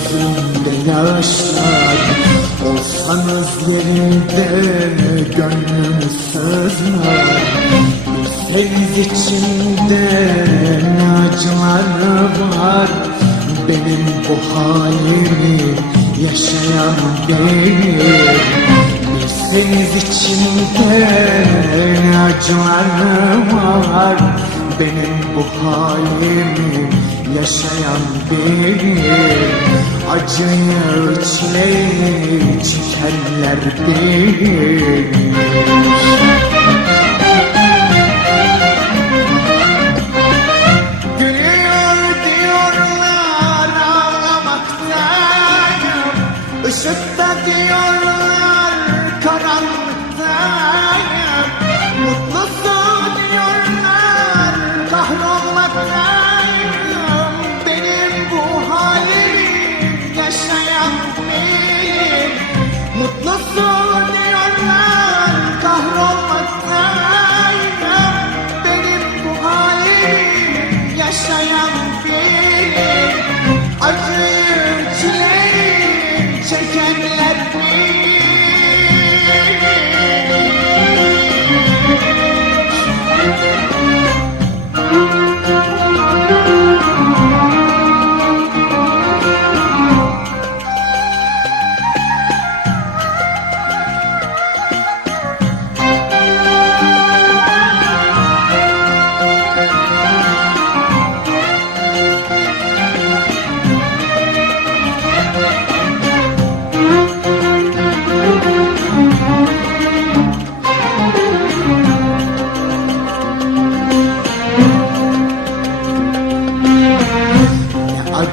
gözümde yaşlar Olsan özlerinde gönlüm sızlar Seniz içinde acılar var? Benim bu halimi yaşayan benim Seniz içinde acılar var? Benim bu halimi yaşayan benim Acıyı çileyi çekenler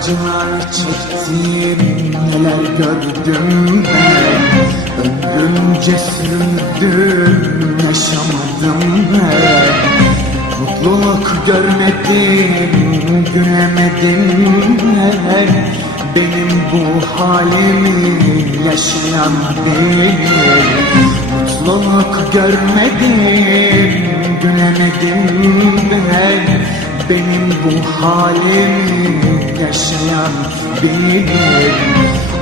acılar çektim, neler gördüm ben? Ömrümce sürdüm, yaşamadım ben. Mutluluk görmedim, gülemedim ben. Benim bu halimi yaşayan değil. Mutluluk görmedim, gülemedim ben Benim bu halimi yaşayan değil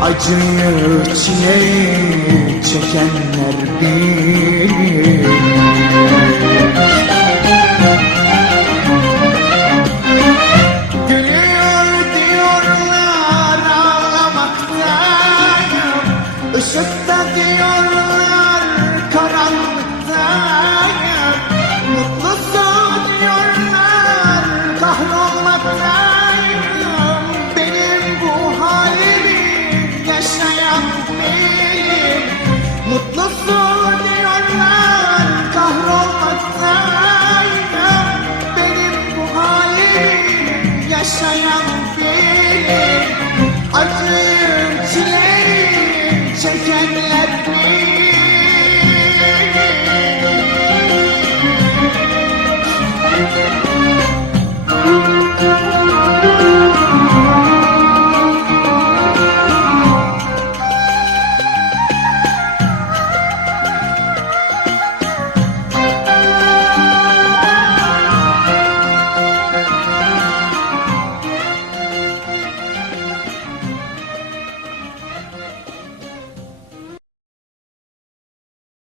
Acıyı çileyi çekenler değil Gülüyor diyorlar ağlamaktayım Işıkta diyorlar karanlıktayım